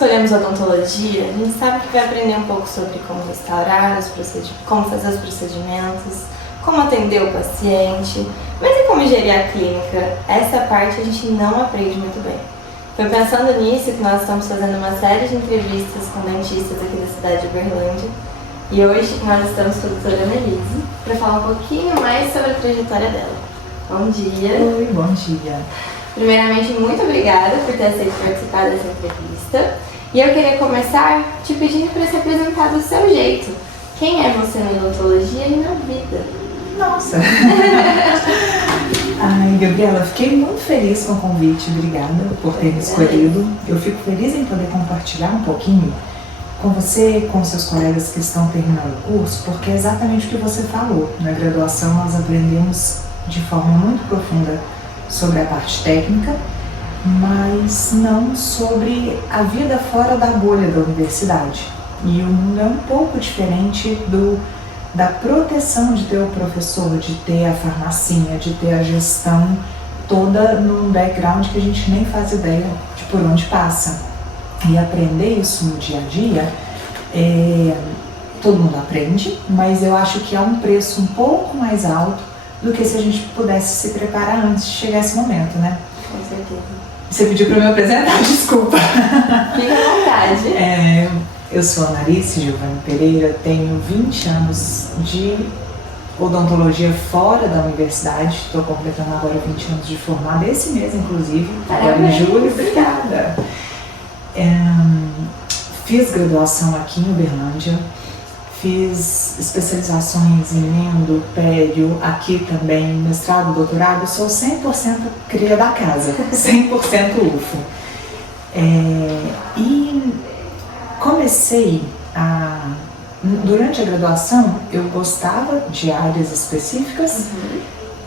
escolhemos odontologia, a gente sabe que vai aprender um pouco sobre como restaurar como fazer os procedimentos, como atender o paciente, mas e como gerir a clínica? Essa parte a gente não aprende muito bem. Foi pensando nisso que nós estamos fazendo uma série de entrevistas com dentistas aqui da cidade de Uberlândia. E hoje nós estamos com a doutora Annelise para falar um pouquinho mais sobre a trajetória dela. Bom dia. Oi, bom dia. Primeiramente, muito obrigada por ter aceito participar dessa entrevista. E eu queria começar te pedindo para se apresentar do seu jeito. Quem é você na odontologia e na vida? Nossa! Ai, Gabriela, fiquei muito feliz com o convite. Obrigada por ter me escolhido. Eu fico feliz em poder compartilhar um pouquinho com você e com seus colegas que estão terminando o curso, porque é exatamente o que você falou. Na graduação nós aprendemos de forma muito profunda sobre a parte técnica, mas não sobre a vida fora da bolha da universidade. E o mundo é um pouco diferente da proteção de ter o professor, de ter a farmacinha, de ter a gestão toda num background que a gente nem faz ideia de por onde passa. E aprender isso no dia a dia, todo mundo aprende, mas eu acho que é um preço um pouco mais alto do que se a gente pudesse se preparar antes de chegar esse momento, né? Com certeza. Você pediu para eu me apresentar, desculpa. Fique à vontade. Eu sou a Analice Giovanni Pereira, tenho 20 anos de odontologia fora da universidade, estou completando agora 20 anos de formada, esse mês inclusive, agora em julho, obrigada. Fiz graduação aqui em Uberlândia, fiz especializações em endo, pério, aqui também, mestrado, doutorado, sou 100% cria da casa, 100% UFO. E comecei durante a graduação, eu gostava de áreas específicas,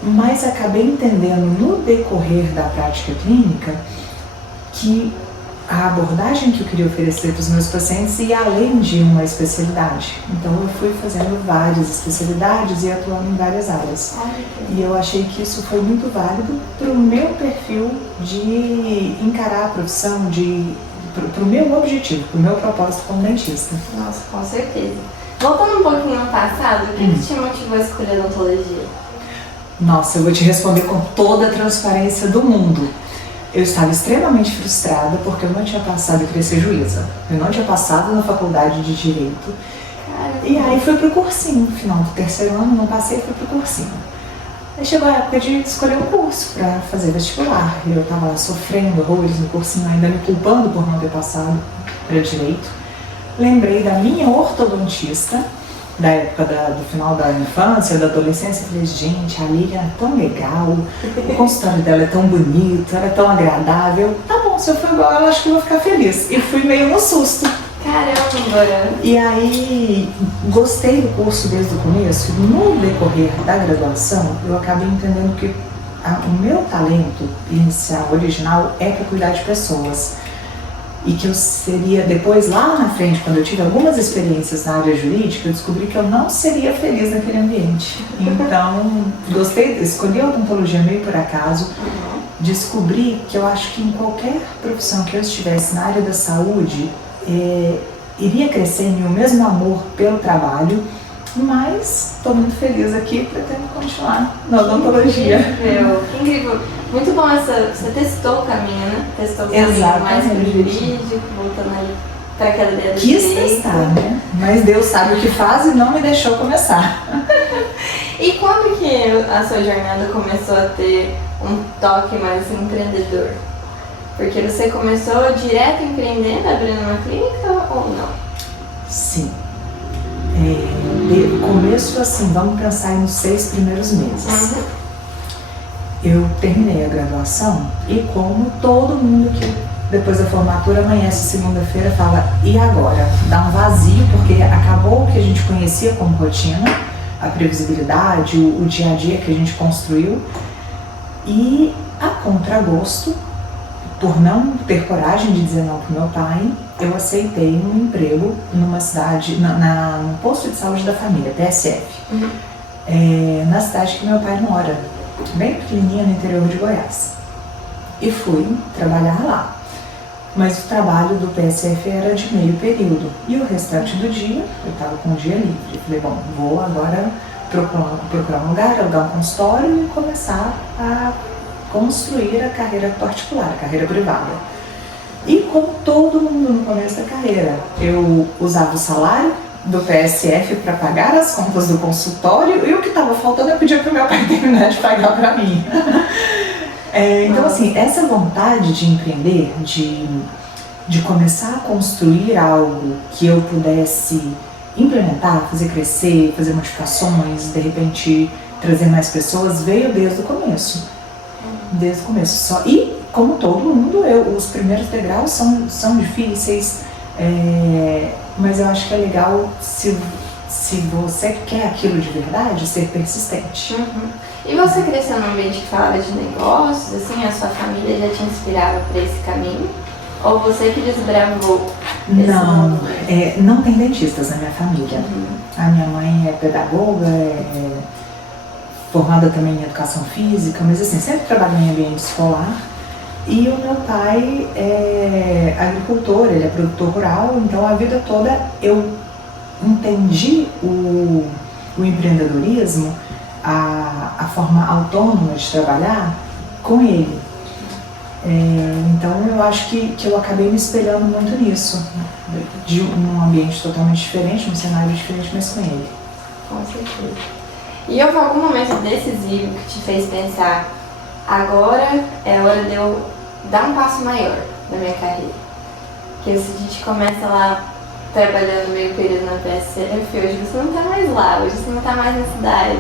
mas acabei entendendo no decorrer da prática clínica que a abordagem que eu queria oferecer para os meus pacientes ia além de uma especialidade. Então eu fui fazendo várias especialidades e atuando em várias áreas. E eu achei que isso foi muito válido para o meu perfil de encarar a profissão, para o meu objetivo, para o meu propósito como dentista. Nossa, com certeza. Voltando um pouquinho no passado, o que te motivou a escolher odontologia? Nossa, eu vou te responder com toda a transparência do mundo. Eu estava extremamente frustrada porque eu não tinha passado, eu queria ser juíza. Eu não tinha passado na faculdade de Direito. Caramba. E aí fui pro cursinho, no final do terceiro ano, não passei, fui pro cursinho. Aí chegou a época de escolher um curso para fazer vestibular. E eu estava lá sofrendo horrores no cursinho, ainda me culpando por não ter passado para Direito. Lembrei da minha ortodontista, da época do final da infância, da adolescência, falei, gente, a Lilian é tão legal, o consultório dela é tão bonito, ela é tão agradável, tá bom, se eu for igual ela, acho que eu vou ficar feliz. E fui meio no susto. Caramba! E aí, gostei do curso desde o começo. No decorrer da graduação, eu acabei entendendo que o meu talento inicial, original, é para cuidar de pessoas. E que eu seria, depois lá na frente, quando eu tive algumas experiências na área jurídica, eu descobri que eu não seria feliz naquele ambiente. Então, escolhi a odontologia meio por acaso, descobri que eu acho que em qualquer profissão que eu estivesse na área da saúde, iria crescer em mim o mesmo amor pelo trabalho, mas estou muito feliz aqui e pretendo continuar na odontologia. Que incrível! Muito bom você testou o caminho, né? Testou o caminho mais pro jurídico, voltando ali para aquela ideia do Quis testar, né? Mas Deus sabe o que faz e não me deixou começar. E quando que a sua jornada começou a ter um toque mais empreendedor? Porque você começou direto empreendendo, abrindo uma clínica ou não? Sim. Começo assim, vamos pensar nos 6 primeiros meses. Eu terminei a graduação e como todo mundo que depois da formatura amanhece segunda-feira fala, e agora? Dá um vazio, porque acabou o que a gente conhecia como rotina, a previsibilidade, o dia a dia que a gente construiu, e a contragosto, por não ter coragem de dizer não para o meu pai, eu aceitei um emprego numa cidade, no posto de saúde da família, PSF, na cidade que meu pai mora, bem pequenininha no interior de Goiás. E fui trabalhar lá. Mas o trabalho do PSF era de meio período. E o restante do dia, eu estava com o dia livre. Eu falei, bom, vou agora procurar um lugar, alugar um consultório e começar a construir a carreira particular, a carreira privada. E como todo mundo no começo da carreira, eu usava o salário do PSF para pagar as contas do consultório e o que estava faltando eu pedia para o meu pai terminar de pagar para mim. Então, assim, essa vontade de empreender, de começar a construir algo que eu pudesse implementar, fazer crescer, fazer modificações, de repente trazer mais pessoas, veio desde o começo. Desde o começo. E, como todo mundo, os primeiros degraus são difíceis, mas eu acho que é legal, se você quer aquilo de verdade, ser persistente. E você cresceu num ambiente que falava de negócios, assim, a sua família já te inspirava para esse caminho? Ou você que desbravou esse Não, não tem dentistas na minha família. A minha mãe é pedagoga, formada também em educação física, mas assim, sempre trabalhou em ambiente escolar. E o meu pai é agricultor, ele é produtor rural, então a vida toda eu entendi o empreendedorismo, a forma autônoma de trabalhar com ele. Então eu acho que eu acabei me espelhando muito nisso, num ambiente totalmente diferente, num cenário diferente, mas com ele. Com certeza. E houve algum momento decisivo que te fez pensar, agora é hora de eu dar um passo maior na minha carreira? Que a gente começa lá trabalhando meio período na PSF, hoje você não está mais lá, hoje você não está mais na cidade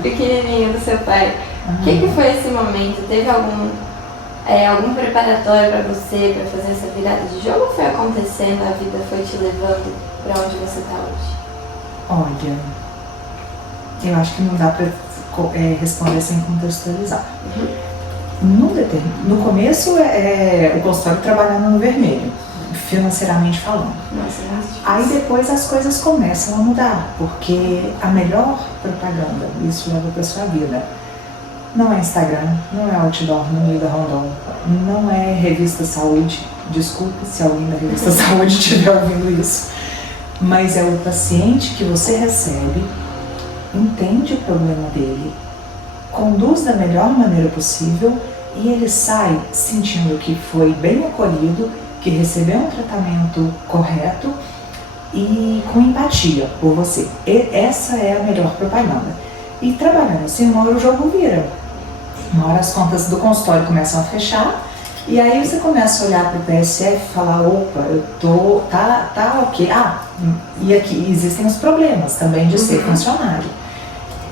pequenininha do seu pai. O que foi esse momento? Teve algum preparatório para você, para fazer essa virada de jogo, ou foi acontecendo, a vida foi te levando para onde você está hoje? Olha, eu acho que não dá para responder sem contextualizar. No começo, o consultório trabalhando no vermelho, financeiramente falando. Aí depois as coisas começam a mudar, porque a melhor propaganda, isso leva para sua vida, não é Instagram, não é outdoor no meio da Rondon, não é revista Saúde, desculpe se alguém da revista Saúde estiver ouvindo isso, mas é o paciente que você recebe, entende o problema dele, conduz da melhor maneira possível e ele sai sentindo que foi bem acolhido, que recebeu um tratamento correto e com empatia por você. Essa é a melhor propaganda. E trabalhando assim, uma hora o jogo vira. Uma hora as contas do consultório começam a fechar e aí você começa a olhar para o PSF e falar, opa, tá ok. E aqui existem os problemas também de ser funcionário,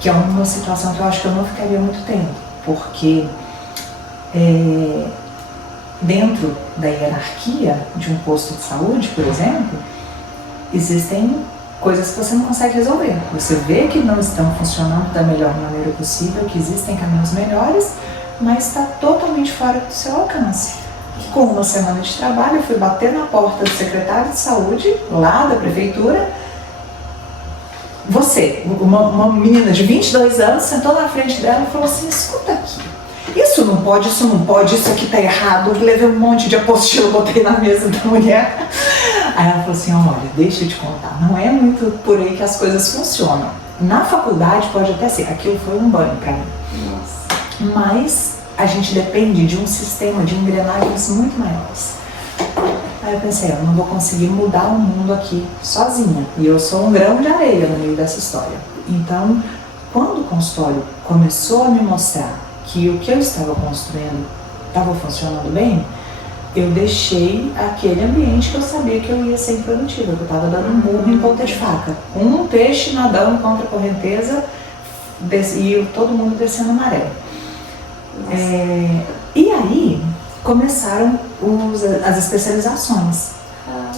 que é uma situação que eu acho que eu não ficaria muito tempo, porque dentro da hierarquia de um posto de saúde, por exemplo, existem coisas que você não consegue resolver. Você vê que não estão funcionando da melhor maneira possível, que existem caminhos melhores, mas está totalmente fora do seu alcance. Com uma semana de trabalho, eu fui bater na porta do secretário de saúde, lá da prefeitura. Você, uma menina de 22 anos, sentou na frente dela e falou assim, escuta aqui, isso não pode, isso aqui tá errado. Eu levei um monte de apostila, botei na mesa da mulher. Aí ela falou assim, olha, deixa eu te contar, não é muito por aí que as coisas funcionam. Na faculdade pode até ser, aquilo foi um banho pra mim. Nossa. Mas a gente depende de um sistema de engrenagens muito maiores. Aí eu pensei, eu não vou conseguir mudar o mundo aqui sozinha. E eu sou um grão de areia no meio dessa história. Então, quando o consultório começou a me mostrar que o que eu estava construindo estava funcionando bem, eu deixei aquele ambiente que eu sabia que eu ia ser improdutiva, que eu estava dando um murro em ponta de faca. Um peixe nadando contra a correnteza e todo mundo descendo a maré. E aí começaram as especializações.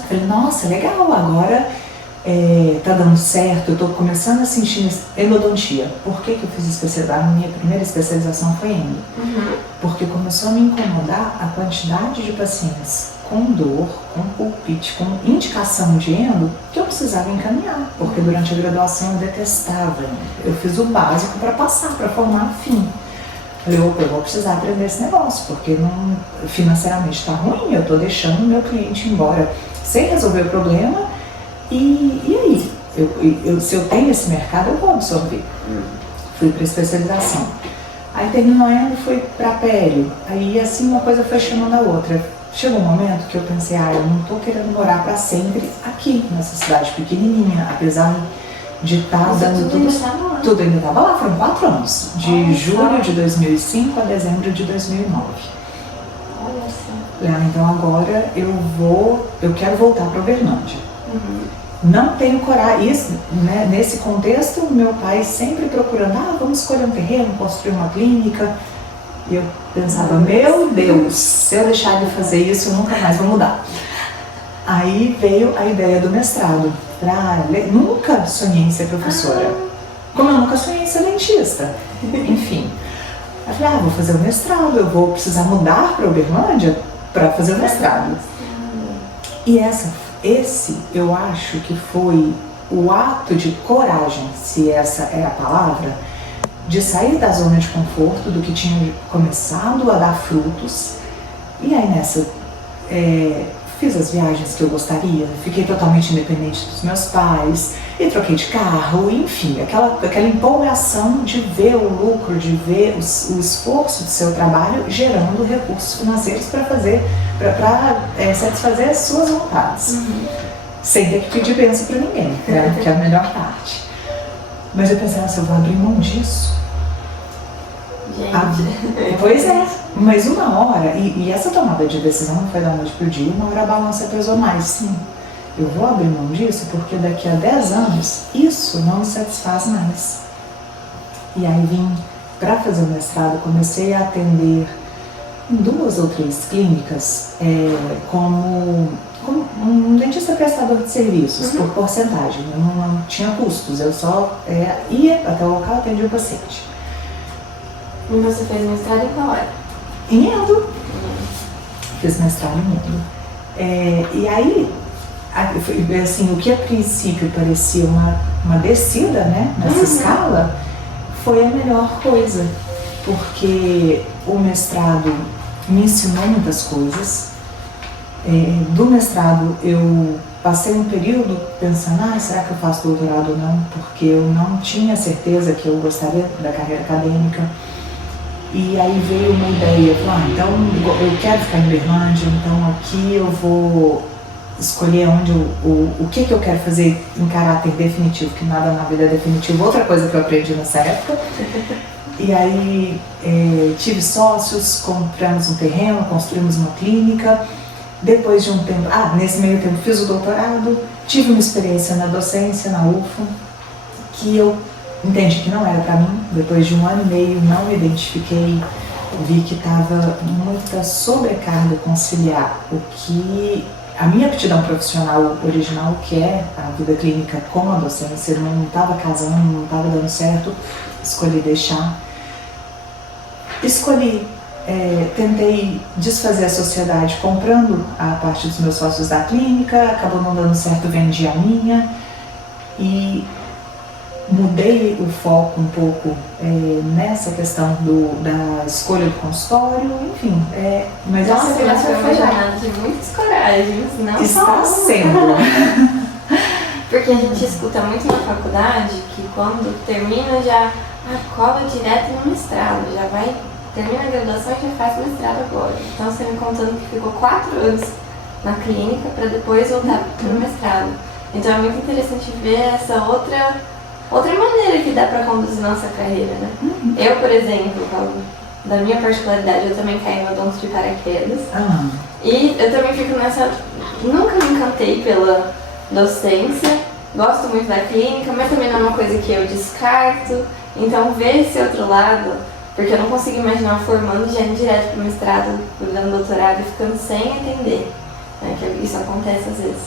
Falei, nossa, legal, agora tá dando certo, eu tô começando a sentir endodontia. Por que eu fiz especialização? A minha primeira especialização foi endo. Porque começou a me incomodar a quantidade de pacientes com dor, com pulpite, com indicação de endo, que eu precisava encaminhar. Porque durante a graduação eu detestava endo. Eu fiz o básico para passar, para formar fim. Falei, opa, eu vou precisar aprender esse negócio, porque não, financeiramente está ruim, eu estou deixando o meu cliente embora sem resolver o problema, e aí? Se eu tenho esse mercado, eu vou absorver. Fui para especialização. Aí terminou o ano, fui para pele. Aí assim uma coisa foi chamando a outra. Chegou um momento que eu pensei, eu não estou querendo morar para sempre aqui, nessa cidade pequenininha, apesar de estar dando tudo ainda estava lá, foram 4 anos, de julho de 2005 a dezembro de 2009. Olha só. Então agora eu quero voltar para Uberlândia. Não tenho coragem, isso, né, nesse contexto, meu pai sempre procurando, vamos escolher um terreno, construir uma clínica. E eu pensava, meu Deus, se eu deixar de fazer isso, eu nunca mais vou mudar. Aí veio a ideia do mestrado. Nunca sonhei em ser professora, como eu nunca sonhei em ser dentista. Enfim, eu falei, vou fazer o mestrado, eu vou precisar mudar para Uberlândia para fazer o mestrado. E esse eu acho que foi o ato de coragem, se essa é a palavra, de sair da zona de conforto, do que tinha começado a dar frutos. E aí nessa, fiz as viagens que eu gostaria, fiquei totalmente independente dos meus pais, e troquei de carro, enfim, aquela empolgação de ver o lucro, de ver o esforço do seu trabalho gerando recursos financeiros para satisfazer as suas vontades. Sem ter que pedir bênção para ninguém, né? Que é a melhor parte. Mas eu pensei, eu vou abrir mão disso. Gente. Pois é, mas uma hora, e essa tomada de decisão não foi da noite pro dia, uma hora a balança pesou mais. Sim, eu vou abrir mão disso porque daqui a 10 anos isso não me satisfaz mais. E aí vim para fazer o mestrado, comecei a atender em 2 ou 3 clínicas como um dentista prestador de serviços, por porcentagem. Eu não tinha custos, eu só ia até o local e atendia o paciente. E você fez mestrado em qual área? Em endo. Fiz mestrado em endo. E aí, assim, o que a princípio parecia uma descida, né, nessa escala, foi a melhor coisa, porque o mestrado me ensinou muitas coisas. Do mestrado eu passei um período pensando, será que eu faço doutorado ou não? Porque eu não tinha certeza que eu gostaria da carreira acadêmica. E aí veio uma ideia, então eu quero ficar em Uberlândia, então aqui eu vou escolher o que eu quero fazer em caráter definitivo, que nada na vida é definitivo, outra coisa que eu aprendi nessa época. E aí tive sócios, compramos um terreno, construímos uma clínica. Depois de um tempo, nesse meio tempo fiz o doutorado, tive uma experiência na docência, na UFO, que eu entendi que não era para mim. Depois de 1 ano e meio não me identifiquei, vi que estava muita sobrecarga conciliar a minha aptidão profissional original, que é a vida clínica, com a docência, não estava casando, não estava dando certo, escolhi deixar. Tentei desfazer a sociedade comprando a parte dos meus sócios da clínica, acabou não dando certo, vendi a minha e mudei o foco um pouco nessa questão da escolha do consultório, enfim. Mas Nossa, essa foi uma jornada de muitas coragens, não está só sendo. Porque a gente escuta muito na faculdade que quando termina já cola direto no mestrado, termina a graduação e já faz mestrado agora. Então você me contando que ficou 4 anos na clínica para depois voltar para o mestrado. Então é muito interessante ver essa outra maneira que dá para conduzir nossa carreira, né? Eu, por exemplo, da minha particularidade, eu também caí no odonto de paraquedas. E eu também fico nunca me encantei pela docência, gosto muito da clínica, mas também não é uma coisa que eu descarto. Então ver esse outro lado, porque eu não consigo imaginar formando já indo direto para o mestrado, dando doutorado e ficando sem atender, né? Que isso acontece às vezes.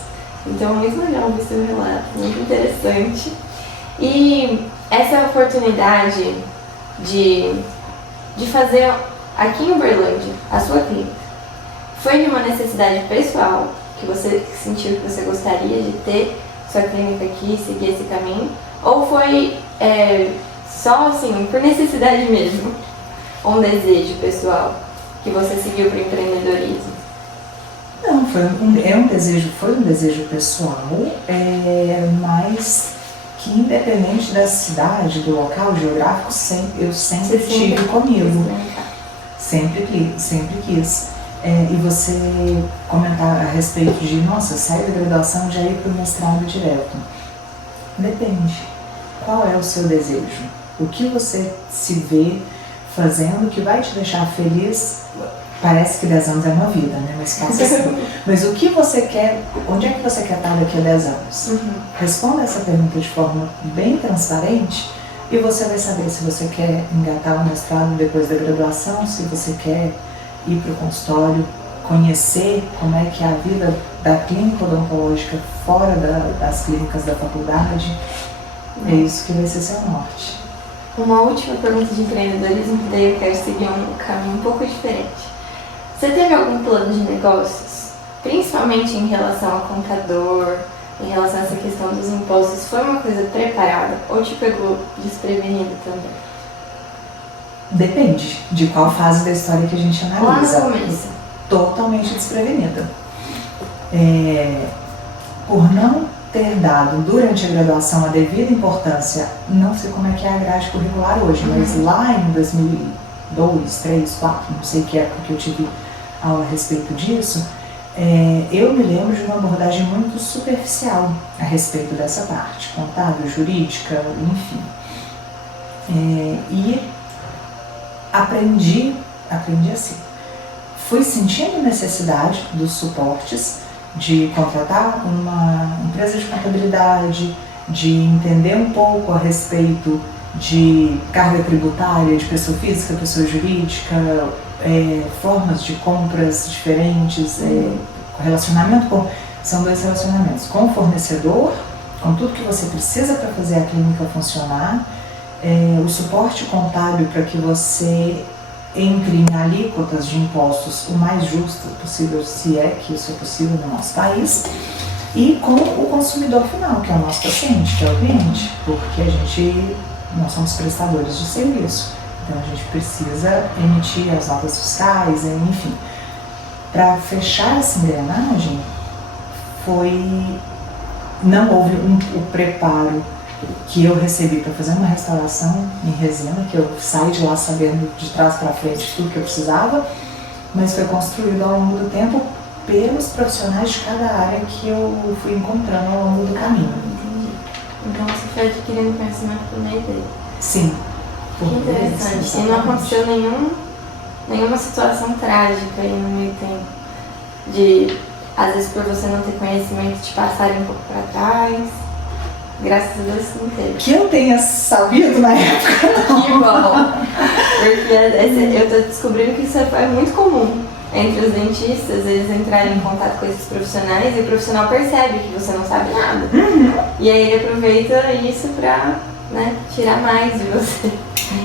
Então é muito legal ver seu relato, muito interessante. E essa oportunidade de fazer aqui em Uberlândia a sua clínica, foi de uma necessidade pessoal, que você sentiu que você gostaria de ter sua clínica aqui, seguir esse caminho, ou foi só assim, por necessidade mesmo? Ou um desejo pessoal que você seguiu para o empreendedorismo? Não, foi um desejo pessoal, mas que independente da cidade, do local geográfico, eu sempre tive comigo. Sempre quis. E você comentar a respeito de, nossa, sair da graduação e já ir para o mestrado direto. Depende. Qual é o seu desejo? O que você se vê fazendo que vai te deixar feliz? Parece que 10 anos é uma vida, né? Mas passa assim. Mas o que você quer, onde é que você quer estar daqui a 10 anos? Responda essa pergunta de forma bem transparente e você vai saber se você quer engatar o mestrado depois da graduação, se você quer ir para o consultório, conhecer como é que é a vida da clínica odontológica fora das clínicas da faculdade. É isso que vai ser seu norte. Uma última pergunta de empreendedorismo, que daí eu quero seguir um caminho um pouco diferente. Você teve algum plano de negócios, principalmente em relação ao contador, em relação a essa questão dos impostos? Foi uma coisa preparada ou te pegou desprevenido também? Depende de qual fase da história que a gente analisa. Lá no começo. Totalmente desprevenida. Por não ter dado durante a graduação a devida importância, não sei como é que é a grade curricular hoje, mas lá em 2002, 2003, 2004, não sei que época que eu tive aula a respeito disso, eu me lembro de uma abordagem muito superficial a respeito dessa parte, contábil, jurídica, enfim. E aprendi assim. Fui sentindo necessidade dos suportes, de contratar uma empresa de contabilidade, de entender um pouco a respeito de carga tributária, de pessoa física, pessoa jurídica, formas de compras diferentes, são 2 relacionamentos, com o fornecedor, com tudo que você precisa para fazer a clínica funcionar, o suporte contábil para que você entre em alíquotas de impostos o mais justo possível, se é que isso é possível no nosso país, e com o consumidor final, que é o nosso paciente, que é o cliente, porque nós somos prestadores de serviço, então a gente precisa emitir as notas fiscais, enfim. Para fechar essa engrenagem, não houve o preparo que eu recebi para fazer uma restauração em resina, que eu saí de lá sabendo de trás para frente tudo que eu precisava, mas foi construído ao longo do tempo pelos profissionais de cada área que eu fui encontrando ao longo do caminho. Entendi. Então você foi adquirindo conhecimento por meio dele. Sim. Que interessante. E não aconteceu nenhuma situação trágica aí no meio tempo? De, às vezes por você não ter conhecimento, te passarem um pouco para trás? Graças a Deus não teve. Que eu tenha sabido na época. Que bom! Porque eu tô descobrindo que isso é muito comum entre os dentistas, eles entrarem em contato com esses profissionais e o profissional percebe que você não sabe nada. E aí ele aproveita isso pra, tirar mais de você.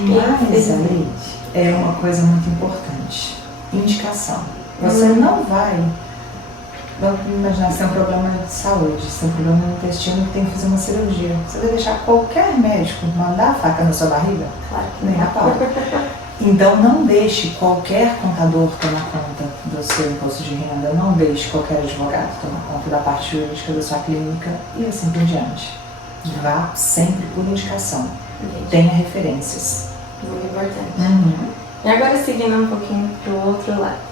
Mas aí é uma coisa muito importante. Indicação. Você não vai... Vamos imaginar, se tem um problema de saúde, se tem um problema no intestino que tem que fazer uma cirurgia. Você vai deixar qualquer médico mandar a faca na sua barriga? Claro que nem a pau. Então não deixe qualquer contador tomar conta do seu imposto de renda, não deixe qualquer advogado tomar conta da parte jurídica da sua clínica e assim por diante. Vá sempre por indicação. Tenha referências. Muito importante. E agora seguindo um pouquinho para o outro lado.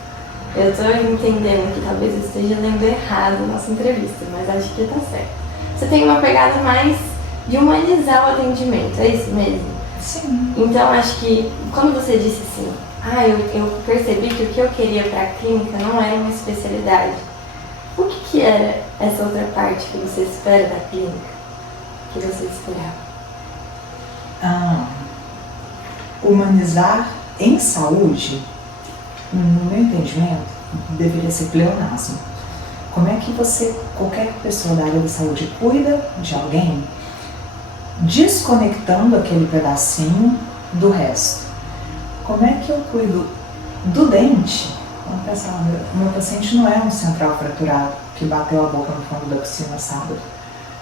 Eu estou entendendo que talvez eu esteja lendo errado a nossa entrevista, mas acho que está certo. Você tem uma pegada mais de humanizar o atendimento, é isso mesmo? Sim. Então acho que quando você disse assim, eu percebi que o que eu queria para a clínica não era uma especialidade. O que era essa outra parte que você espera da clínica? Que você esperava? Humanizar em saúde, no meu entendimento, deveria ser pleonasmo. Como é que qualquer pessoa da área da saúde cuida de alguém desconectando aquele pedacinho do resto? Como é que eu cuido do dente? Vamos pensar, meu paciente não é um central fraturado que bateu a boca no fundo da piscina sábado.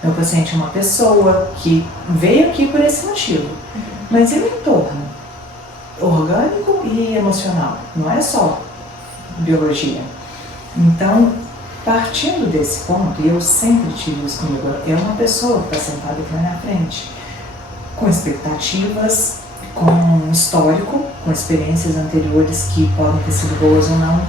Meu paciente é uma pessoa que veio aqui por esse motivo. Mas e o entorno? orgânico e emocional, não é só biologia. Então, partindo desse ponto, e eu sempre tive isso comigo, é uma pessoa que está sentada aqui na minha frente, com expectativas, com histórico, com experiências anteriores que podem ter sido boas ou não,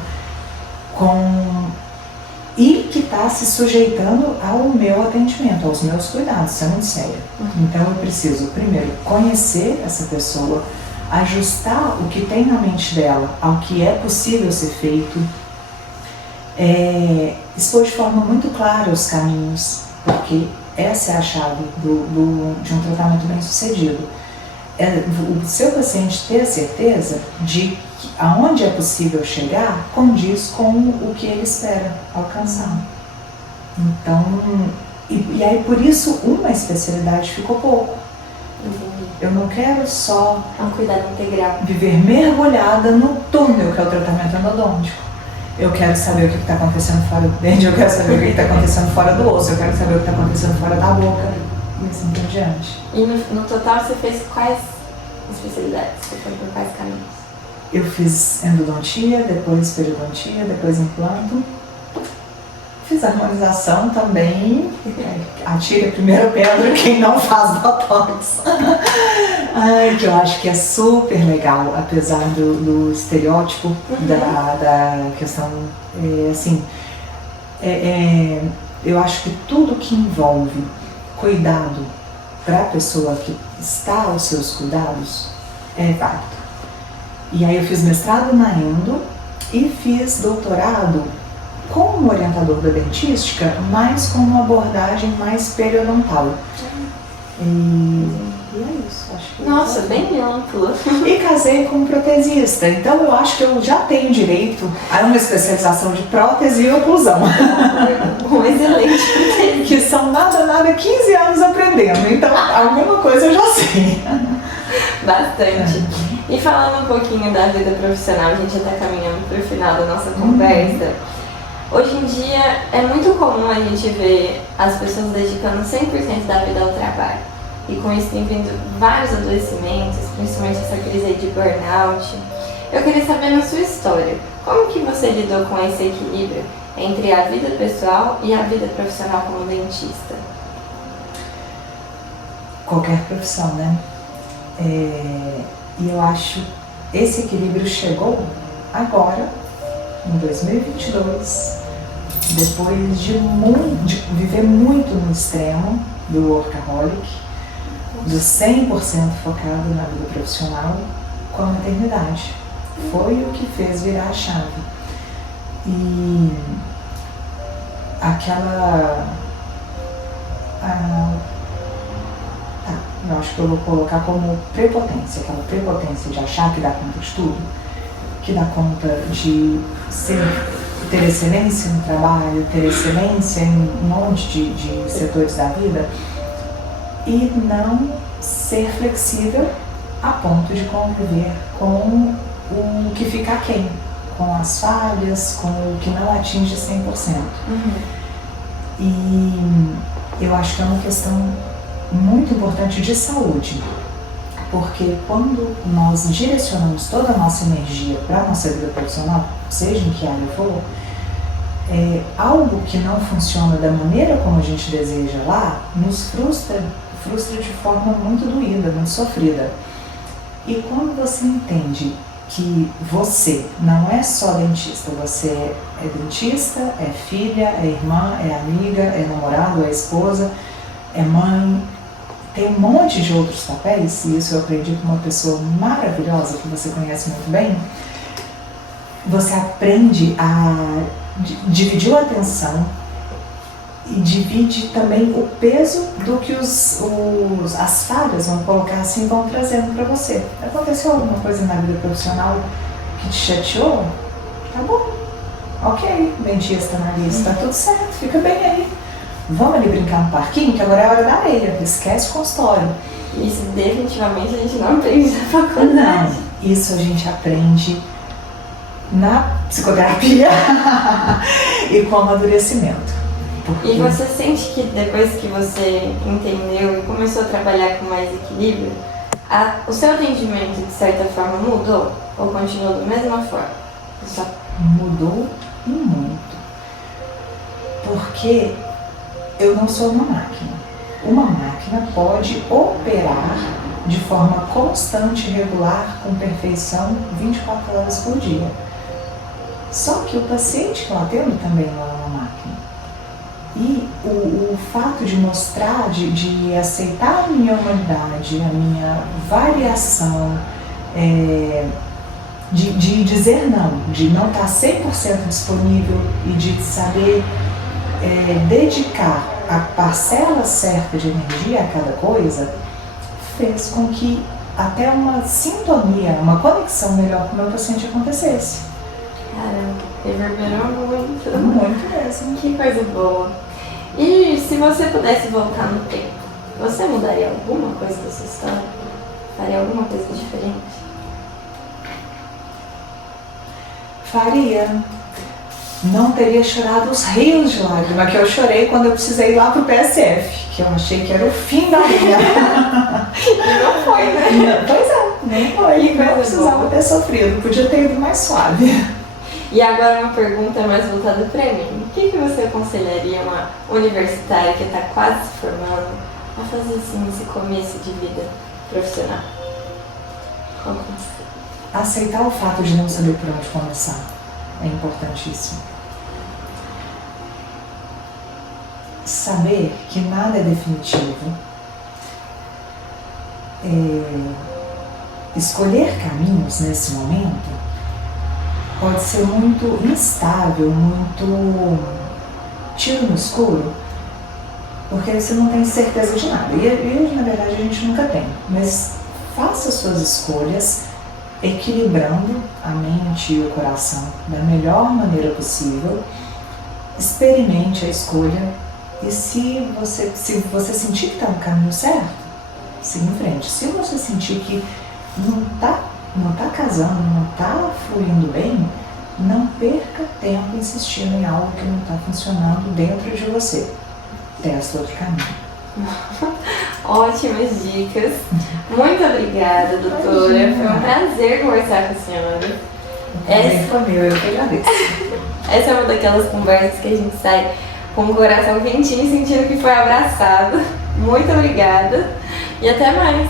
e que está se sujeitando ao meu atendimento, aos meus cuidados, isso é muito sério. Então eu preciso, primeiro, conhecer essa pessoa, ajustar o que tem na mente dela ao que é possível ser feito, expor de forma muito clara os caminhos, porque essa é a chave de um tratamento bem sucedido. O seu paciente ter a certeza de que aonde é possível chegar condiz com o que ele espera alcançar. Então, e aí por isso uma especialidade ficou pouco. Entendi. Eu não quero só Um cuidado integral. viver mergulhada no túnel que é o tratamento endodôntico. Eu quero saber o que está acontecendo fora do dente, eu quero saber o que está acontecendo fora do osso, eu quero saber o que está acontecendo fora da boca, e assim por diante. E no total você fez quais especialidades? Você foi por quais caminhos? Eu fiz endodontia, depois periodontia, depois implanto. Fiz harmonização também. Atire a primeira pedra quem não faz botox. Ai, que eu acho que é super legal, apesar do estereótipo da questão, assim, eu acho que tudo que envolve cuidado para a pessoa que está aos seus cuidados é válido. E aí eu fiz mestrado na endo e fiz doutorado como orientador da dentística, mas com uma abordagem mais periodontal. E é isso, acho que Nossa, bem amplo. E casei com um protesista, então eu acho que eu já tenho direito a uma especialização de prótese e oclusão. Um excelente. Que são nada 15 anos aprendendo, então alguma coisa eu já sei. Bastante. E falando um pouquinho da vida profissional, a gente já está caminhando para o final da nossa conversa. Hoje em dia é muito comum a gente ver as pessoas dedicando 100% da vida ao trabalho. E com isso tem vindo vários adoecimentos, principalmente essa crise aí de burnout. Eu queria saber na sua história, como que você lidou com esse equilíbrio entre a vida pessoal e a vida profissional como dentista? Qualquer profissão, né? E eu acho que esse equilíbrio chegou agora, em 2022, depois de viver muito no extremo do workaholic, do 100% focado na vida profissional com a maternidade. Foi o que fez virar a chave. E eu acho que eu vou colocar como prepotência, aquela prepotência de achar que dá conta de tudo, que dá conta de ter excelência no trabalho, ter excelência em um monte de setores da vida e não ser flexível a ponto de conviver com o que fica aquém, com as falhas, com o que não atinge 100%. E eu acho que é uma questão muito importante de saúde, porque quando nós direcionamos toda a nossa energia para a nossa vida profissional, seja em que área for, algo que não funciona da maneira como a gente deseja lá, nos frustra de forma muito doída, muito sofrida. E quando você entende que você não é só dentista, você é dentista, é filha, é irmã, é amiga, é namorado, é esposa, é mãe, tem um monte de outros papéis, e isso eu aprendi com uma pessoa maravilhosa que você conhece muito bem, você aprende a dividir a atenção e divide também o peso do que as falhas, vamos colocar assim, vão trazendo para você. Aconteceu alguma coisa na vida profissional que te chateou? Tá bom, ok, dentista na lista, tá tudo certo, fica bem aí. Vamos ali brincar no parquinho, que agora é a hora da areia, esquece o consultório. Isso definitivamente a gente não aprende na faculdade. Não, isso a gente aprende na psicoterapia e com amadurecimento. Porque... E você sente que depois que você entendeu e começou a trabalhar com mais equilíbrio, o seu atendimento de certa forma mudou? Ou continuou da mesma forma? Mudou e muito. Porque eu não sou uma máquina. Uma máquina pode operar de forma constante, regular, com perfeição, 24 horas por dia. Só que o paciente que eu atendo também não é uma máquina. E o fato de mostrar, de aceitar a minha humanidade, a minha variação, de dizer não, de não estar 100% disponível e de saber dedicar a parcela certa de energia a cada coisa, fez com que até uma sintonia, uma conexão melhor com o meu paciente acontecesse. Caramba, reverberou muito. Muito mesmo. Que coisa boa. E se você pudesse voltar no tempo, você mudaria alguma coisa da sua história? Faria alguma coisa diferente? Faria. Não teria chorado os rios de lágrima que eu chorei quando eu precisei ir lá pro PSF, que eu achei que era o fim da linha. E não foi, né? Pois é, não foi. Não precisava ter sofrido, podia ter ido mais suave. E agora uma pergunta mais voltada para mim. O que você aconselharia uma universitária que está quase se formando a fazer assim esse começo de vida profissional? Qual conselho? Aceitar o fato de não saber por onde começar é importantíssimo. Saber que nada é definitivo. Escolher caminhos nesse momento pode ser muito instável, muito tiro no escuro, porque você não tem certeza de nada. E na verdade a gente nunca tem. Mas faça suas escolhas equilibrando a mente e o coração da melhor maneira possível. Experimente a escolha e se você sentir que está no caminho certo, siga em frente. Se você sentir que não está casando, não está fluindo bem, não perca tempo insistindo em algo que não está funcionando dentro de você. Testa outro caminho. Ótimas dicas. Muito obrigada, doutora. Imagina. Foi um prazer conversar com a senhora. Essa foi meu, eu que agradeço. Essa é uma daquelas conversas que a gente sai com o coração quentinho, sentindo que foi abraçado. Muito obrigada e até mais.